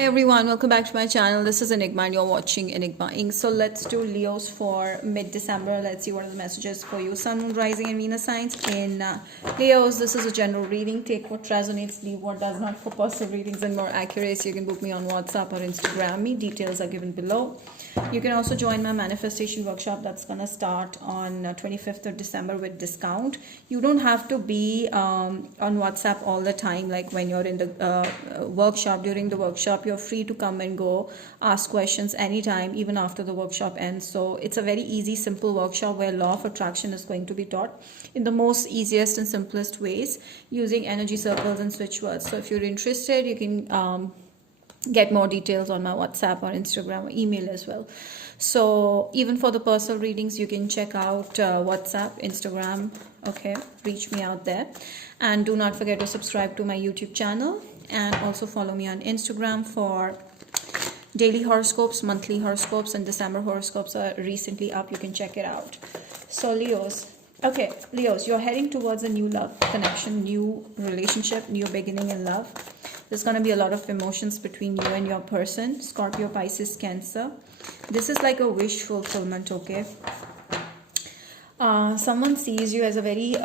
Hi everyone, welcome back to my channel. This is Enigma and you're watching Enigma Inc. So let's do Leos for mid-December. Let's see what are the messages for you. Sun, Moon, Rising and Venus signs in Leos. This is a general reading. Take what resonates, leave what does not. For personal readings and more accuracy, you can book me on WhatsApp or Instagram me. Details are given below. You can also join my manifestation workshop that's gonna start on 25th of December with discount. You don't have to be on WhatsApp all the time. Like when you're in the workshop, during the workshop, you're free to come and go, ask questions anytime, even after the workshop ends. So it's a very easy, simple workshop where law of attraction is going to be taught in the most easiest and simplest ways using energy circles and switch words. So if you're interested, you can get more details on my WhatsApp or Instagram or email as well. So even for the personal readings, you can check out WhatsApp, Instagram. Okay, reach me out there. And do not forget to subscribe to my YouTube channel and also follow me on Instagram for daily horoscopes, monthly horoscopes, and December horoscopes are recently up. You can check it out. So Leos. Okay, Leos, you're heading towards a new love connection, new relationship, new beginning in love. There's going to be a lot of emotions between you and your person. Scorpio, Pisces, Cancer. This is like a wish fulfillment, okay? Someone sees you as a very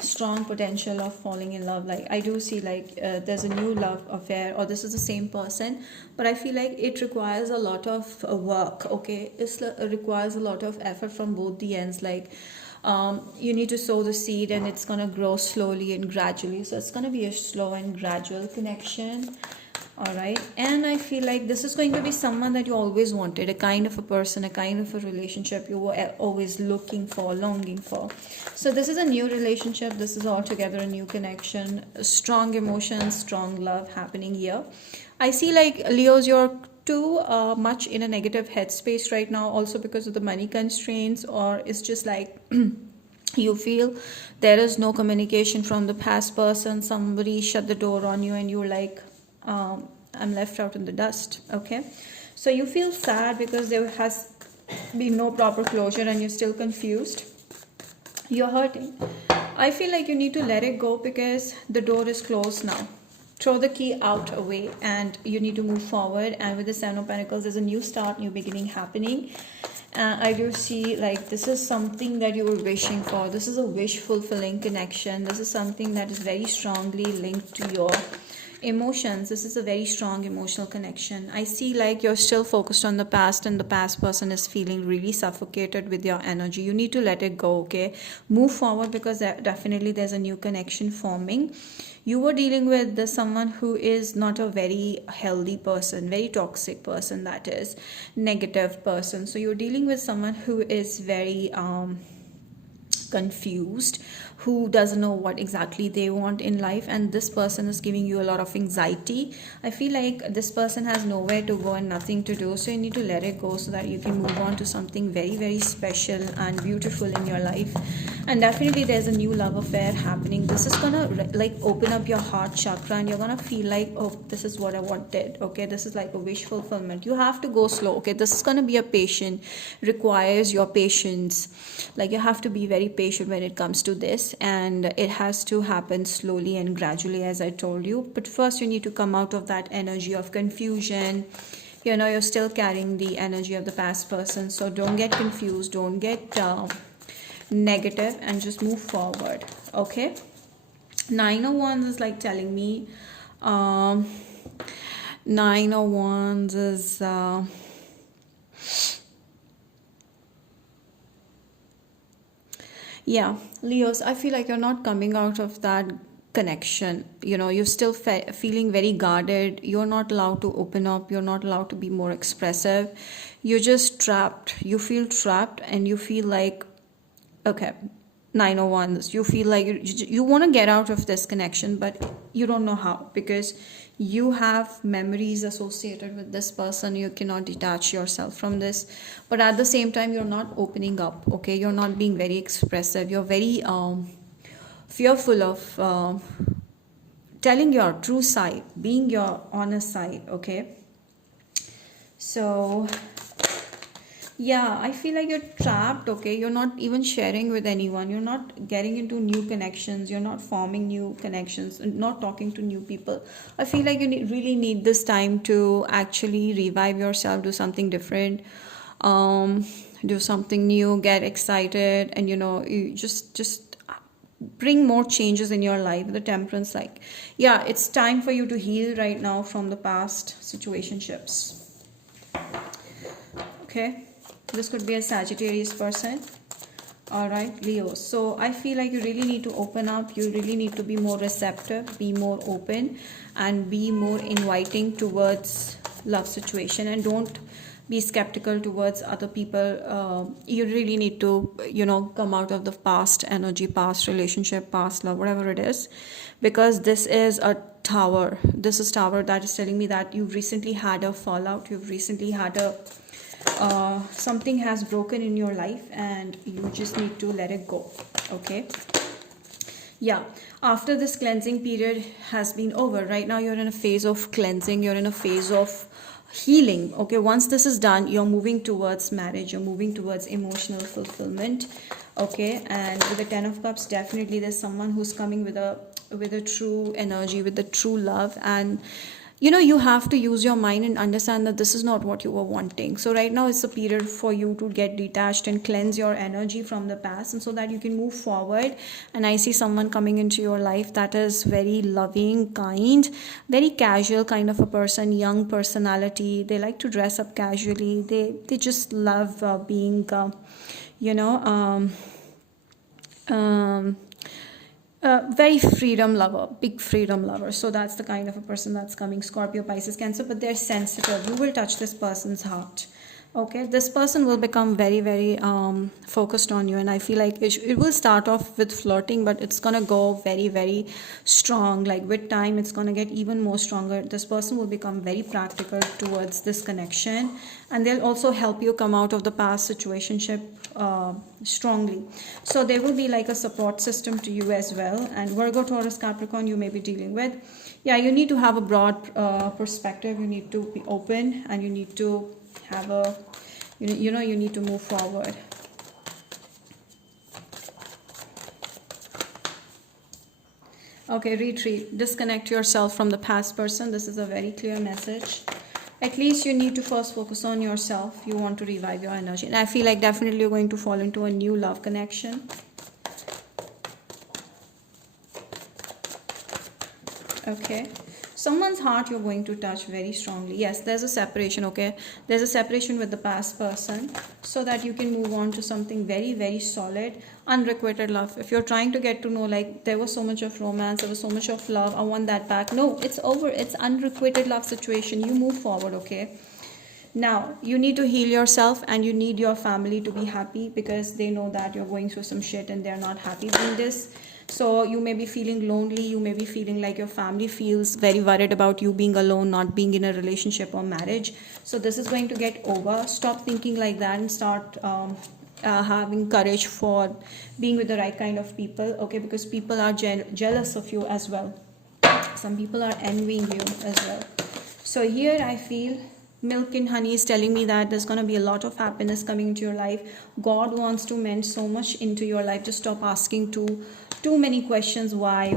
strong potential of falling in love. Like I do see like there's a new love affair, or this is the same person, but I feel like it requires a lot of work, okay? It requires a lot of effort from both the ends. Like you need to sow the seed and it's going to grow slowly and gradually. So it's going to be a slow and gradual connection. All right. And I feel like this is going to be someone that you always wanted, a kind of a person, a kind of a relationship you were always looking for, longing for. So this is a new relationship. This is altogether a new connection, strong emotions, strong love happening here. I see like Leos, you're too much in a negative headspace right now, also because of the money constraints, or it's just like you feel there is no communication from the past person. Somebody shut the door on you and you're like, I'm left out in the dust. Okay, so you feel sad because there has been no proper closure and you're still confused. You're hurting. I feel like you need to let it go because the door is closed now. Throw the key out away and you need to move forward. And with the Seven of Pentacles, there's a new start, new beginning happening. I do see like this is something that you were wishing for. This is a wish fulfilling connection. This is something that is very strongly linked to your emotions. This is a very strong emotional connection. I see like you're still focused on the past and the past person is feeling really suffocated with your energy. You need to let it go, okay? Move forward because definitely there's a new connection forming. You were dealing with someone who is not a very healthy person, very toxic person, that is negative person. So you're dealing with someone who is very confused, who doesn't know what exactly they want in life, and this person is giving you a lot of anxiety. I feel like this person has nowhere to go and nothing to do, so you need to let it go so that you can move on to something very, very special and beautiful in your life. And definitely there's a new love affair happening. This is gonna like open up your heart chakra and you're gonna feel like, oh, this is what I wanted. Okay, this is like a wish fulfillment. You have to go slow. Okay, this is gonna be a patient, requires your patience. Like you have to be very patient when it comes to this, and it has to happen slowly and gradually, as I told you. But first you need to come out of that energy of confusion. You know, you're still carrying the energy of the past person, so don't get confused, don't get negative, and just move forward. Okay, Nine of Wands is like telling me Nine of Wands is yeah, Leos, I feel like you're not coming out of that connection. You know, you're still feeling very guarded. You're not allowed to open up. You're not allowed to be more expressive. You're just trapped. You feel trapped and you feel like, okay, Nine of Wands, you feel like you want to get out of this connection, but you don't know how, because you have memories associated with this person. You cannot detach yourself from this, but at the same time you're not opening up. Okay, you're not being very expressive. You're very fearful of telling your true side, being your honest side. Okay, so Yeah, I feel like you're trapped, okay? You're not even sharing with anyone. You're not getting into new connections. You're not forming new connections and not talking to new people. I feel like you really need this time to actually revive yourself, do something different, um, do something new, get excited, and you just bring more changes in your life. The temperance, like, yeah, it's time for you to heal right now from the past situationships. Okay, this could be a Sagittarius person. All right, Leo. So I feel like you really need to open up. You really need to be more receptive, be more open, and be more inviting towards love situation. And don't be skeptical towards other people. You really need to, come out of the past energy, past relationship, past love, whatever it is, because this is a tower. This is tower that is telling me that you've recently had a fallout. You've recently had a something has broken in your life and you just need to let it go. Okay, yeah, after this cleansing period has been over, right now you're in a phase of cleansing, you're in a phase of healing. Okay, once this is done, you're moving towards marriage, you're moving towards emotional fulfillment. Okay, and with the 10 of cups, definitely there's someone who's coming with a true energy, with the true love, and you have to use your mind and understand that this is not what you were wanting. So right now it's a period for you to get detached and cleanse your energy from the past, and so that you can move forward. And I see someone coming into your life that is very loving, kind, very casual kind of a person, young personality. They like to dress up casually. They just love being you know um very freedom lover, big freedom lover. So that's the kind of a person that's coming. Scorpio, Pisces, Cancer, but they're sensitive. You will touch this person's heart. Okay, this person will become very, very focused on you, and I feel like it will start off with flirting, but it's gonna go very, very strong. Like with time, it's gonna get even more stronger. This person will become very practical towards this connection, and they'll also help you come out of the past situationship strongly. So there will be like a support system to you as well. And Virgo, Taurus, Capricorn, you may be dealing with, yeah, you need to have a broad perspective. You need to be open, and you need to have a you need to move forward. Okay, retreat, disconnect yourself from the past person. This is a very clear message. At least you need to first focus on yourself. You want to revive your energy, and I feel like definitely you're going to fall into a new love connection. Okay, someone's heart you're going to touch very strongly. Yes, there's a separation. Okay, there's a separation with the past person, so that you can move on to something very, very solid. Unrequited love. If you're trying to get to know, like, there was so much of romance, there was so much of love, I want that back. No, it's over. It's unrequited love situation. You move forward. Okay, now you need to heal yourself, and you need your family to be happy, because they know that you're going through some shit and they're not happy doing this. So you may be feeling lonely, you may be feeling like your family feels very worried about you being alone, not being in a relationship or marriage. So this is going to get over. Stop thinking like that and start having courage for being with the right kind of people. Okay, because people are jealous of you as well. Some people are envying you as well. So here I feel milk and honey is telling me that there's going to be a lot of happiness coming into your life. God wants to mend so much into your life. Just stop asking too many questions. Why?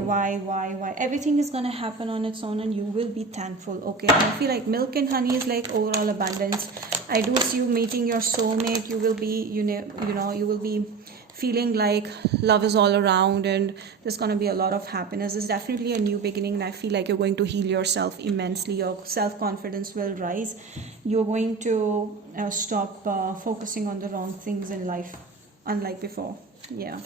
Everything is going to happen on its own, and you will be thankful. Okay, I feel like milk and honey is like overall abundance. I do see you meeting your soulmate. You will be you will be feeling like love is all around, and there's going to be a lot of happiness. It's definitely a new beginning, and I feel like you're going to heal yourself immensely. Your self-confidence will rise. You're going to stop focusing on the wrong things in life, unlike before. Yeah,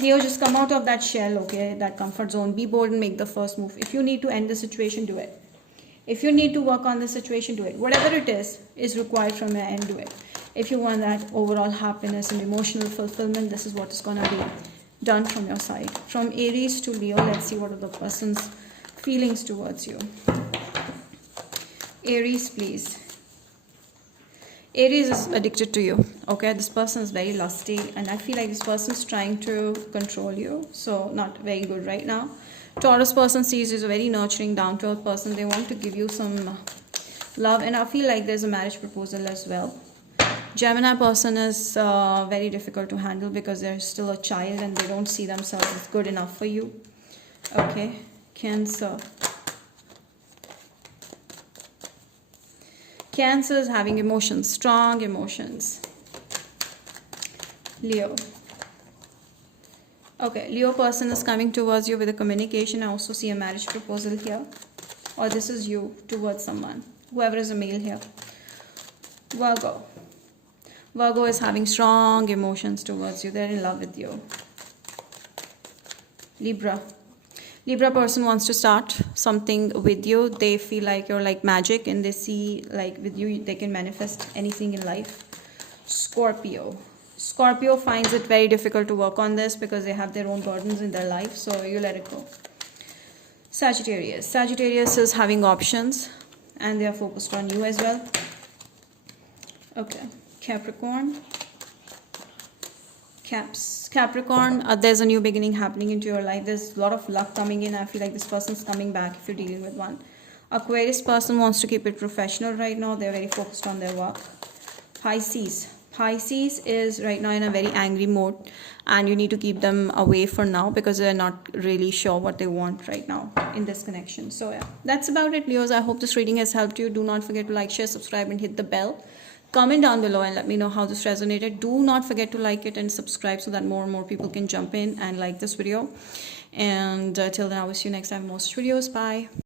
Leo, just come out of that shell. Okay, that comfort zone. Be bold and make the first move. If you need to end the situation, do it. If you need to work on the situation, do it. Whatever it is required from your end, do it. If you want that overall happiness and emotional fulfillment, this is what is going to be done from your side. From Aries to Leo, let's see what are the person's feelings towards you. Aries, please. Aries is addicted to you. Okay, this person is very lusty, and I feel like this person is trying to control you. So not very good right now. Taurus person sees you as a very nurturing, down-to-earth person. They want to give you some love, and I feel like there's a marriage proposal as well. Gemini person is very difficult to handle because they're still a child and they don't see themselves as good enough for you. Okay, Cancer. Cancer is having emotions, strong emotions. Leo. Okay, Leo person is coming towards you with a communication. I also see a marriage proposal here. Or this is you towards someone. Whoever is a male here. Virgo. Virgo is having strong emotions towards you. They're in love with you. Libra. Libra person wants to start something with you. They feel like you're like magic and they see like with you they can manifest anything in life. Scorpio. Scorpio finds it very difficult to work on this because they have their own burdens in their life. So you let it go. Sagittarius. Sagittarius is having options and they are focused on you as well. Okay. Capricorn. Capricorn, there's a new beginning happening into your life. There's a lot of luck coming in. I feel like this person's coming back if you're dealing with one. Aquarius person wants to keep it professional right now. They're very focused on their work. Pisces. Pisces is right now in a very angry mode and you need to keep them away for now because they're not really sure what they want right now in this connection. So yeah, that's about it, Leos. I hope this reading has helped you. Do not forget to like, share, subscribe and hit the bell. Comment down below and let me know how this resonated. Do not forget to like it and subscribe so that more and more people can jump in and like this video. And till then, I will see you next time in most videos. Bye.